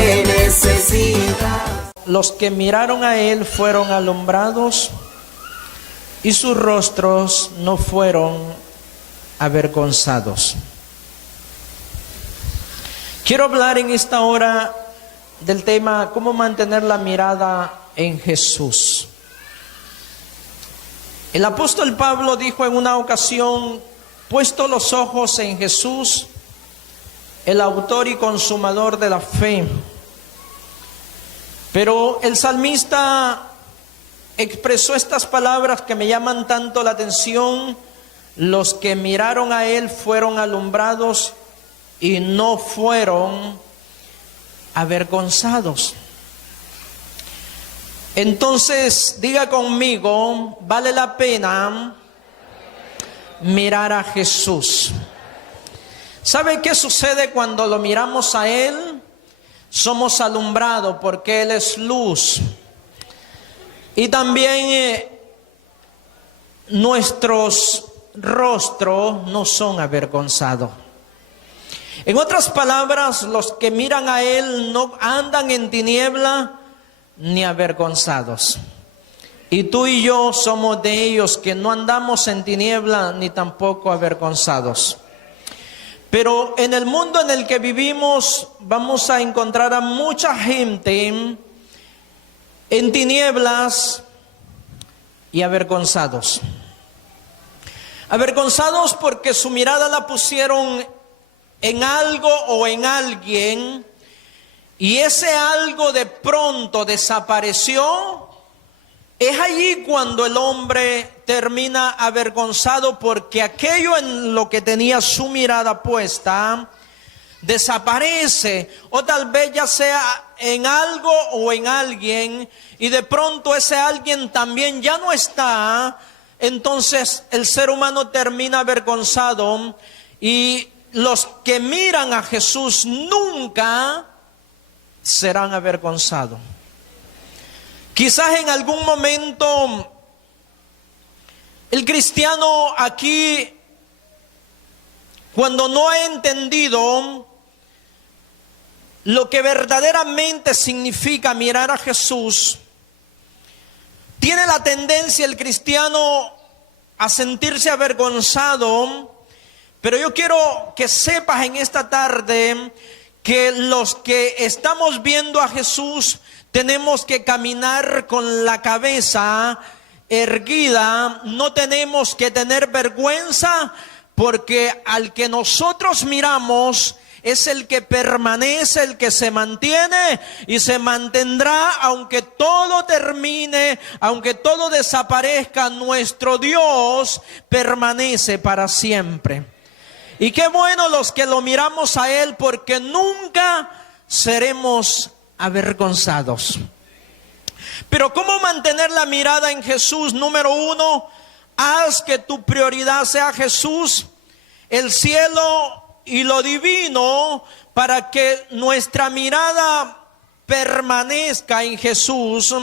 te necesita. Los que miraron a él fueron alumbrados y sus rostros no fueron avergonzados. Quiero hablar en esta hora del tema cómo mantener la mirada en Jesús. El apóstol Pablo dijo en una ocasión: puesto los ojos en Jesús, el autor y consumador de la fe. Pero el salmista expresó estas palabras que me llaman tanto la atención: los que miraron a él fueron alumbrados y no fueron avergonzados. Entonces, diga conmigo, vale la pena mirar a Jesús. ¿Sabe qué sucede cuando lo miramos a él? Somos alumbrados porque él es luz. Y también nuestros rostros no son avergonzados. En otras palabras, los que miran a él no andan en tiniebla ni avergonzados. Y tú y yo somos de ellos que no andamos en tiniebla ni tampoco avergonzados. Pero en el mundo en el que vivimos vamos a encontrar a mucha gente en tinieblas y avergonzados. Avergonzados porque su mirada la pusieron en algo o en alguien, y ese algo de pronto desapareció. Es allí cuando el hombre termina avergonzado, porque aquello en lo que tenía su mirada puesta desaparece, o tal vez ya sea en algo o en alguien, y de pronto ese alguien también ya no está. Entonces el ser humano termina avergonzado, y los que miran a Jesús nunca serán avergonzados. Quizás en algún momento el cristiano aquí, cuando no ha entendido lo que verdaderamente significa mirar a Jesús, tiene la tendencia el cristiano a sentirse avergonzado. Pero yo quiero que sepas en esta tarde que los que estamos viendo a Jesús tenemos que caminar con la cabeza erguida. No tenemos que tener vergüenza, porque al que nosotros miramos es el que permanece, el que se mantiene y se mantendrá aunque todo termine, aunque todo desaparezca. Nuestro Dios permanece para siempre. Y qué bueno los que lo miramos a él, porque nunca seremos avergonzados. Pero ¿cómo mantener la mirada en Jesús? Número uno, haz que tu prioridad sea Jesús, el cielo y lo divino, para que nuestra mirada permanezca en Jesús.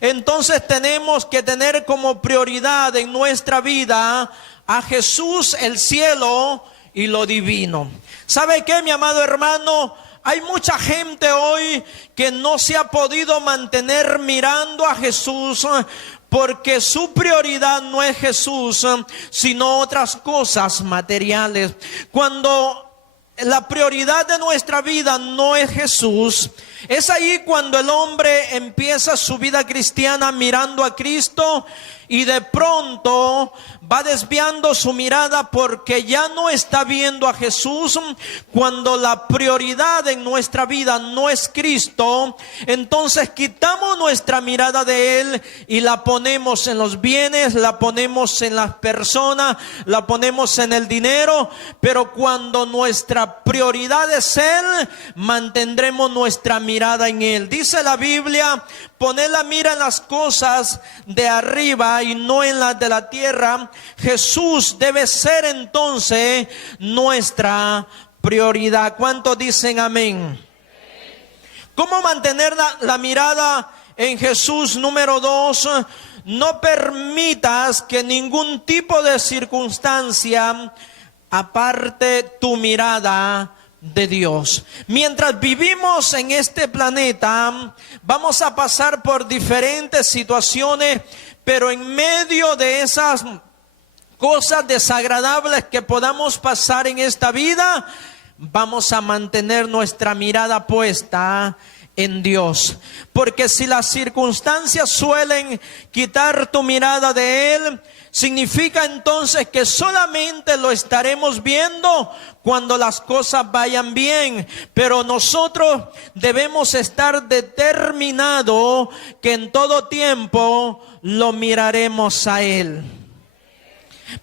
Entonces tenemos que tener como prioridad en nuestra vida a Jesús, el cielo y lo divino. ¿Sabe qué, mi amado hermano? Hay mucha gente hoy que no se ha podido mantener mirando a Jesús, porque su prioridad no es Jesús, sino otras cosas materiales. Cuando la prioridad de nuestra vida no es Jesús, es ahí cuando el hombre empieza su vida cristiana mirando a Cristo, y de pronto va desviando su mirada porque ya no está viendo a Jesús. Cuando la prioridad en nuestra vida no es Cristo, entonces quitamos nuestra mirada de Él y la ponemos en los bienes, la ponemos en las personas, la ponemos en el dinero. Pero cuando nuestra prioridad es Él, mantendremos nuestra mirada en Él. Dice la Biblia: poned la mira en las cosas de arriba y no en las de la tierra. Jesús debe ser entonces nuestra prioridad. ¿Cuántos dicen amén? ¿Cómo mantener la mirada en Jesús? Número 2, no permitas que ningún tipo de circunstancia aparte tu mirada de Dios. Mientras vivimos en este planeta, vamos a pasar por diferentes situaciones, pero en medio de esas cosas desagradables que podamos pasar en esta vida, vamos a mantener nuestra mirada puesta en Dios. Porque si las circunstancias suelen quitar tu mirada de Él, significa entonces que solamente lo estaremos viendo cuando las cosas vayan bien. Pero nosotros debemos estar determinados que en todo tiempo lo miraremos a Él.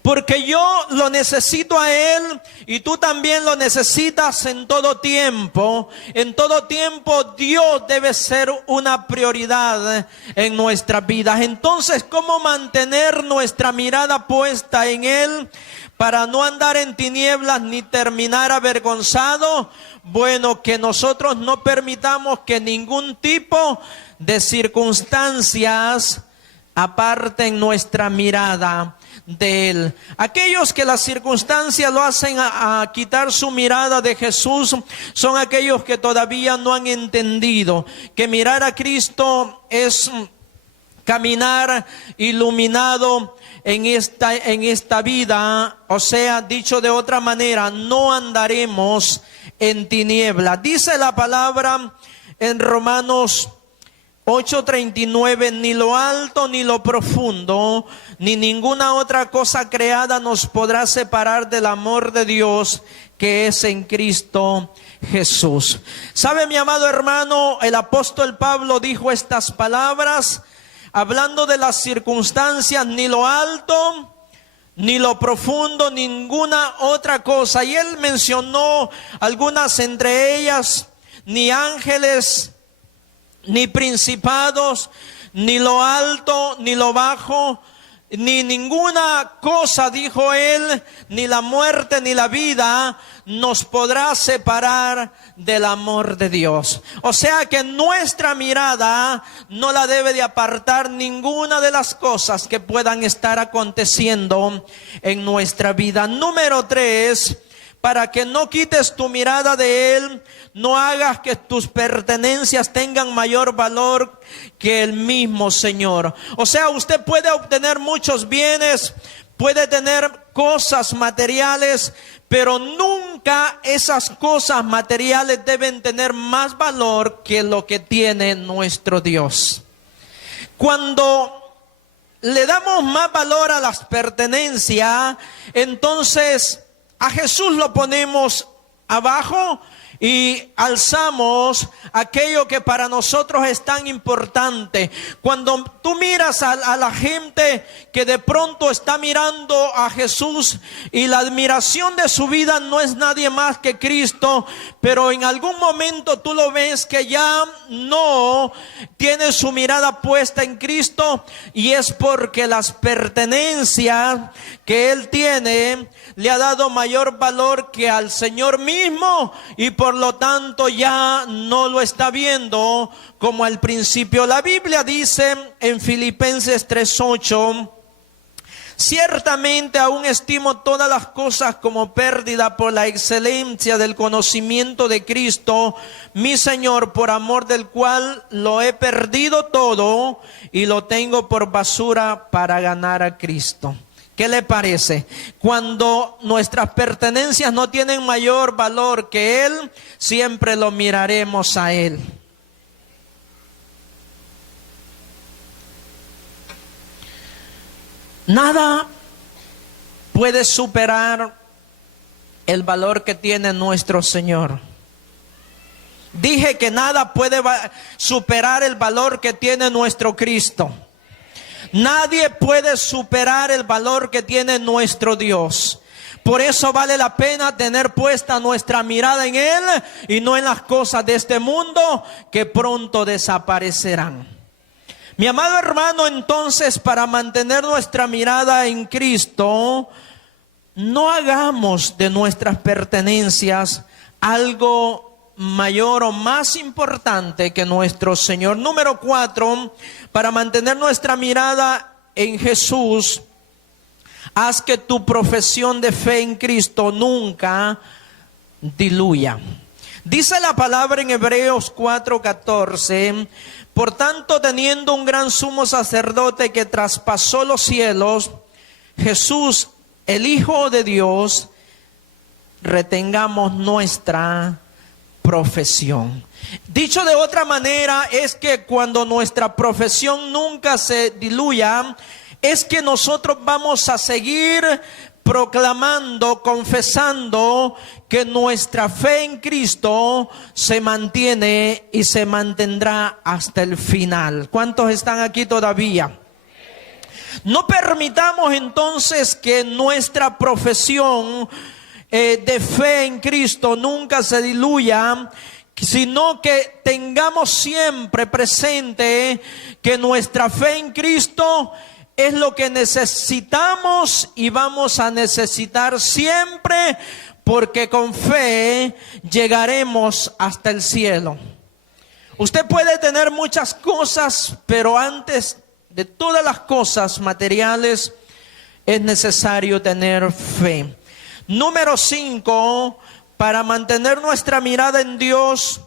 Porque yo lo necesito a Él y tú también lo necesitas en todo tiempo. En todo tiempo Dios debe ser una prioridad en nuestras vidas. Entonces, ¿cómo mantener nuestra mirada puesta en Él para no andar en tinieblas ni terminar avergonzado? Bueno, que nosotros no permitamos que ningún tipo de circunstancias aparten nuestra mirada de Él. Aquellos que las circunstancias lo hacen a quitar su mirada de Jesús son aquellos que todavía no han entendido que mirar a Cristo es caminar iluminado en esta vida. O sea, dicho de otra manera, no andaremos en tinieblas. Dice la palabra en Romanos 8:39, ni lo alto ni lo profundo, ni ninguna otra cosa creada nos podrá separar del amor de Dios que es en Cristo Jesús. ¿Sabe, mi amado hermano? El apóstol Pablo dijo estas palabras hablando de las circunstancias: ni lo alto ni lo profundo, ninguna otra cosa. Y él mencionó algunas, entre ellas, ni ángeles, ni principados, ni lo alto, ni lo bajo, ni ninguna cosa, dijo él, ni la muerte, ni la vida, nos podrá separar del amor de Dios. O sea que nuestra mirada no la debe de apartar ninguna de las cosas que puedan estar aconteciendo en nuestra vida. Número 3, para que no quites tu mirada de Él, no hagas que tus pertenencias tengan mayor valor que el mismo Señor. O sea, usted puede obtener muchos bienes, puede tener cosas materiales, pero nunca esas cosas materiales deben tener más valor que lo que tiene nuestro Dios. Cuando le damos más valor a las pertenencias, entonces a Jesús lo ponemos abajo y alzamos aquello que para nosotros es tan importante. Cuando tú miras a la gente que de pronto está mirando a Jesús y la admiración de su vida no es nadie más que Cristo, pero en algún momento tú lo ves que ya no tiene su mirada puesta en Cristo, y es porque las pertenencias que él tiene le ha dado mayor valor que al Señor mismo, y por lo tanto ya no lo está viendo como al principio. La Biblia dice en Filipenses 3:8: ciertamente aún estimo todas las cosas como pérdida por la excelencia del conocimiento de Cristo, mi Señor, por amor del cual lo he perdido todo y lo tengo por basura para ganar a Cristo. ¿Qué le parece? Cuando nuestras pertenencias no tienen mayor valor que Él, siempre lo miraremos a Él. Nada puede superar el valor que tiene nuestro Señor. Dije que nada puede superar el valor que tiene nuestro Cristo. Nadie puede superar el valor que tiene nuestro Dios. Por eso vale la pena tener puesta nuestra mirada en Él y no en las cosas de este mundo que pronto desaparecerán. Mi amado hermano, entonces, para mantener nuestra mirada en Cristo, no hagamos de nuestras pertenencias algo mayor o más importante que nuestro Señor. Número 4, para mantener nuestra mirada en Jesús, haz que tu profesión de fe en Cristo nunca diluya. Dice la palabra en Hebreos 4:14, por tanto, teniendo un gran sumo sacerdote que traspasó los cielos, Jesús, el Hijo de Dios, retengamos nuestra profesión. Dicho de otra manera, es que cuando nuestra profesión nunca se diluya, es que nosotros vamos a seguir proclamando, confesando que nuestra fe en Cristo se mantiene y se mantendrá hasta el final. ¿Cuántos están aquí todavía? No permitamos entonces que nuestra profesión de fe en Cristo nunca se diluya, sino que tengamos siempre presente que nuestra fe en Cristo es lo que necesitamos y vamos a necesitar siempre, porque con fe llegaremos hasta el cielo. Usted puede tener muchas cosas, pero antes de todas las cosas materiales es necesario tener fe. Número 5, para mantener nuestra mirada en Dios,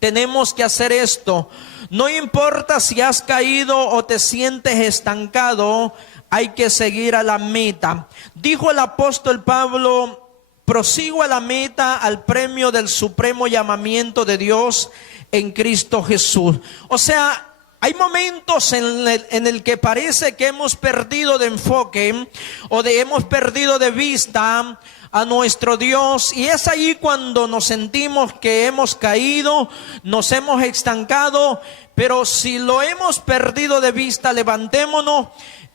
tenemos que hacer esto. No importa si has caído o te sientes estancado, hay que seguir a la meta. Dijo el apóstol Pablo, prosigo a la meta, al premio del supremo llamamiento de Dios en Cristo Jesús. O sea, hay momentos en el que parece que hemos perdido de enfoque o hemos perdido de vista a nuestro Dios, y es ahí cuando nos sentimos que hemos caído, nos hemos estancado. Pero si lo hemos perdido de vista, levantémonos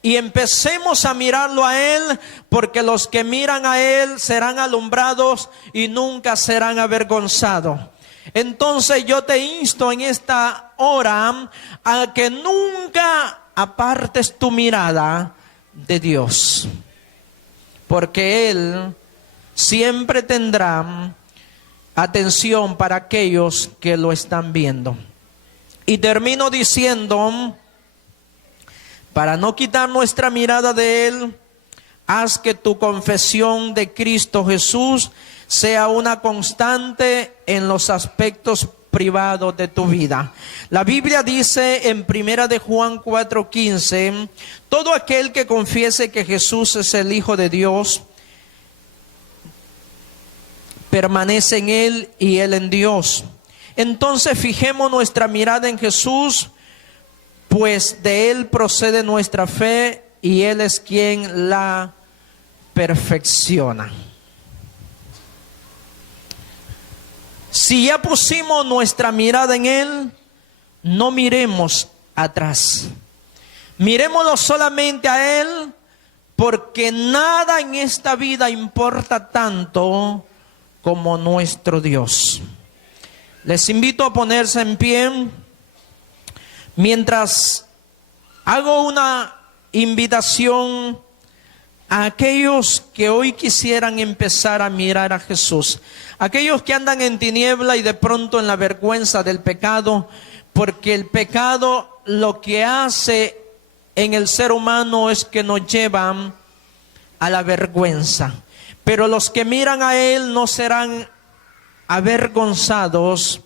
y empecemos a mirarlo a Él, porque los que miran a Él serán alumbrados y nunca serán avergonzados. Entonces yo te insto en esta hora a que nunca apartes tu mirada de Dios, porque Él siempre tendrá atención para aquellos que lo están viendo. Y termino diciendo, para no quitar nuestra mirada de Él, haz que tu confesión de Cristo Jesús sea una constante en los aspectos privados de tu vida. La Biblia dice en 1 de Juan 4:15, todo aquel que confiese que Jesús es el Hijo de Dios, permanece en Él y Él en Dios. Entonces fijemos nuestra mirada en Jesús, pues de Él procede nuestra fe y Él es quien la perfecciona. Si ya pusimos nuestra mirada en Él, no miremos atrás. Mirémoslo solamente a Él, porque nada en esta vida importa tanto como nuestro Dios. Les invito a ponerse en pie mientras hago una invitación a aquellos que hoy quisieran empezar a mirar a Jesús. Aquellos que andan en tiniebla y de pronto en la vergüenza del pecado, porque el pecado lo que hace en el ser humano es que nos lleva a la vergüenza. Pero los que miran a Él no serán avergonzados.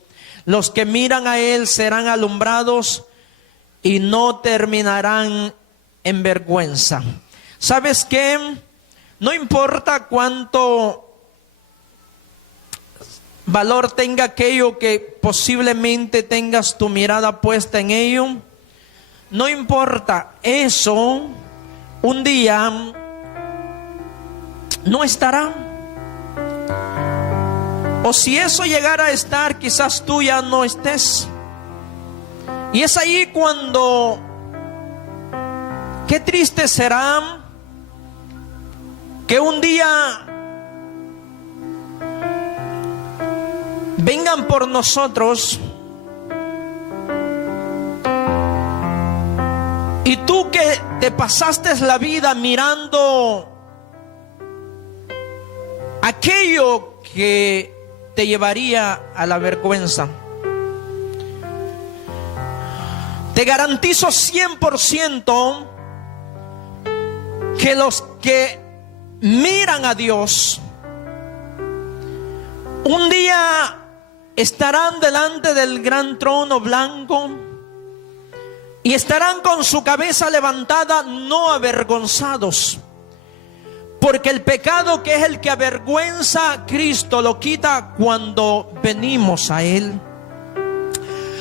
Los que miran a Él serán alumbrados y no terminarán en vergüenza. ¿Sabes qué? No importa cuánto valor tenga aquello que posiblemente tengas tu mirada puesta en ello. No importa, eso un día no estará. O si eso llegara a estar, quizás tú ya no estés. Y es ahí cuando, qué triste será que un día vengan por nosotros y tú que te pasaste la vida mirando aquello que te llevaría a la vergüenza. Te garantizo 100% que los que miran a Dios Un día estarán delante del gran trono blanco y estarán con su cabeza levantada, no avergonzados, porque el pecado, que es el que avergüenza, Cristo lo quita cuando venimos a Él.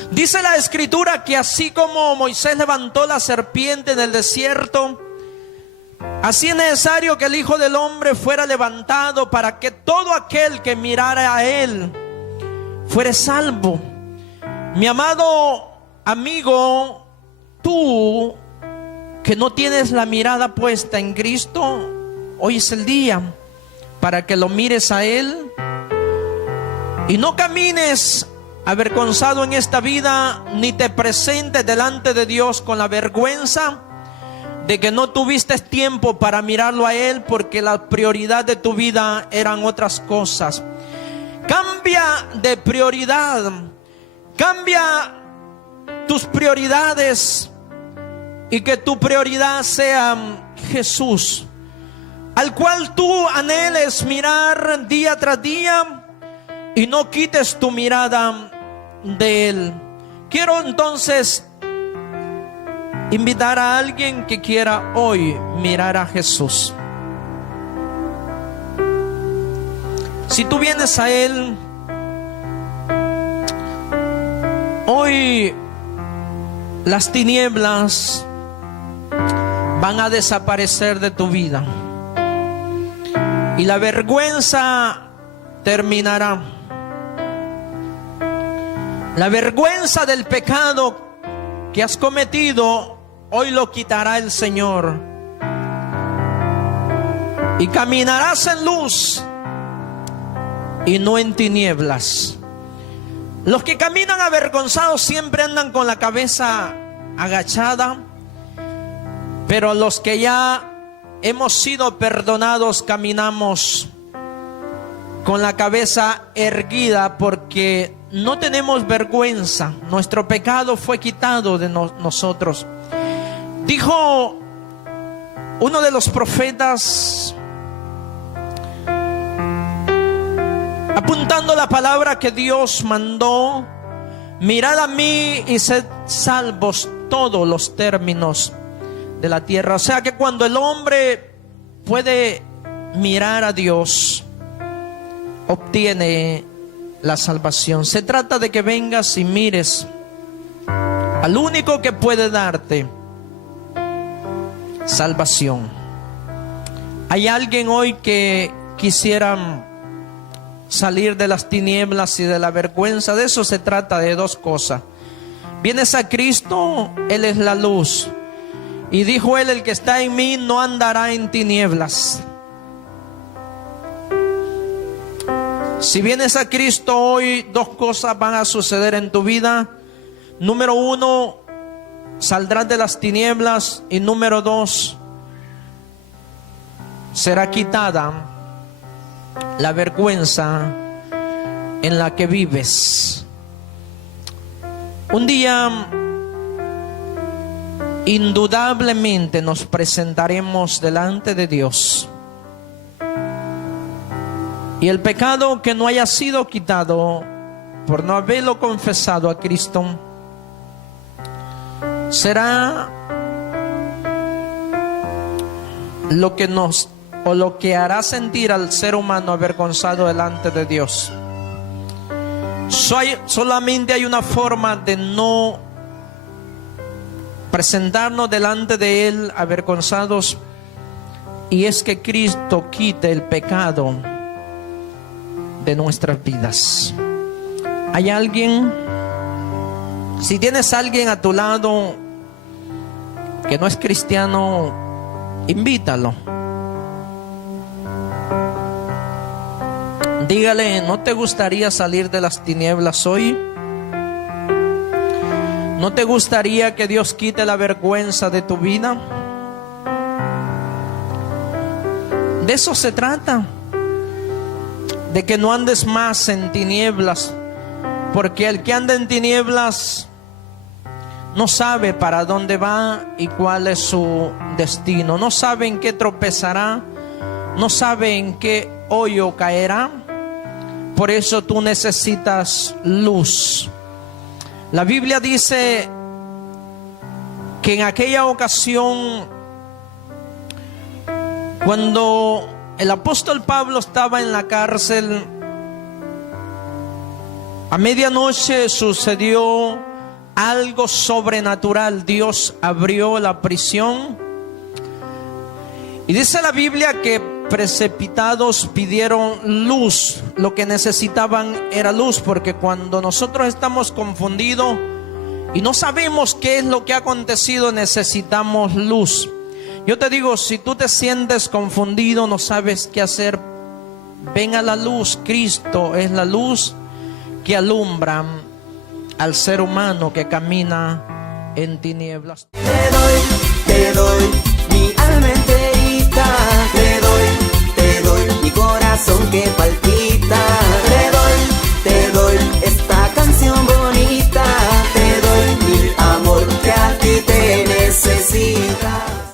Dice la Escritura que así como Moisés levantó la serpiente en el desierto, así es necesario que el Hijo del Hombre fuera levantado, para que todo aquel que mirara a Él fuere salvo. Mi amado amigo, tú que no tienes la mirada puesta en Cristo, hoy es el día para que lo mires a Él y no camines avergonzado en esta vida, ni te presentes delante de Dios con la vergüenza de que no tuviste tiempo para mirarlo a Él, porque la prioridad de tu vida eran otras cosas. Cambia de prioridad, cambia tus prioridades, y que tu prioridad sea Jesús, al cual tú anheles mirar día tras día, y no quites tu mirada de Él. Quiero entonces invitar a alguien que quiera hoy mirar a Jesús. Si tú vienes a Él hoy, las tinieblas van a desaparecer de tu vida y la vergüenza terminará. La vergüenza del pecado que has cometido, hoy lo quitará el Señor, y caminarás en luz y no en tinieblas. Los que caminan avergonzados siempre andan con la cabeza agachada, pero los que ya hemos sido perdonados caminamos con la cabeza erguida, porque no tenemos vergüenza. Nuestro pecado fue quitado de nosotros. Dijo uno de los profetas, apuntando la palabra que Dios mandó: mirad a mí y sed salvos todos los términos de la tierra. O sea que cuando el hombre puede mirar a Dios, obtiene la salvación. Se trata de que vengas y mires al único que puede darte salvación. ¿Hay alguien hoy que quisiera salir de las tinieblas y de la vergüenza? De eso se trata, de dos cosas. Vienes a Cristo, Él es la luz, y dijo Él: el que está en mí no andará en tinieblas. Si vienes a Cristo hoy, dos cosas van a suceder en tu vida. Número uno, saldrás de las tinieblas, y número dos, será quitada la vergüenza en la que vives. Un día indudablemente nos presentaremos delante de Dios, y el pecado que no haya sido quitado por no haberlo confesado a Cristo será lo que hará sentir al ser humano avergonzado delante de Dios. Solamente hay una forma de no presentarnos delante de Él avergonzados, y es que Cristo quite el pecado de nuestras vidas. ¿Hay alguien? Si tienes a alguien a tu lado que no es cristiano, invítalo. Dígale: ¿no te gustaría salir de las tinieblas hoy? ¿No te gustaría que Dios quite la vergüenza de tu vida? De eso se trata, de que no andes más en tinieblas, porque el que anda en tinieblas no sabe para dónde va y cuál es su destino, no sabe en qué tropezará, no sabe en qué hoyo caerá. por eso tú necesitas luz. La Biblia dice que en aquella ocasión, cuando el apóstol Pablo estaba en la cárcel, a medianoche sucedió algo sobrenatural. Dios abrió la prisión y dice la Biblia que precipitados pidieron luz. Lo que necesitaban era luz, porque cuando nosotros estamos confundidos y no sabemos qué es lo que ha acontecido, necesitamos luz. Yo te digo, si tú te sientes confundido, no sabes qué hacer, ven a la luz. Cristo es la luz que alumbra al ser humano que camina en tinieblas. Te doy mi alma enterita, te doy mi corazón que palpita.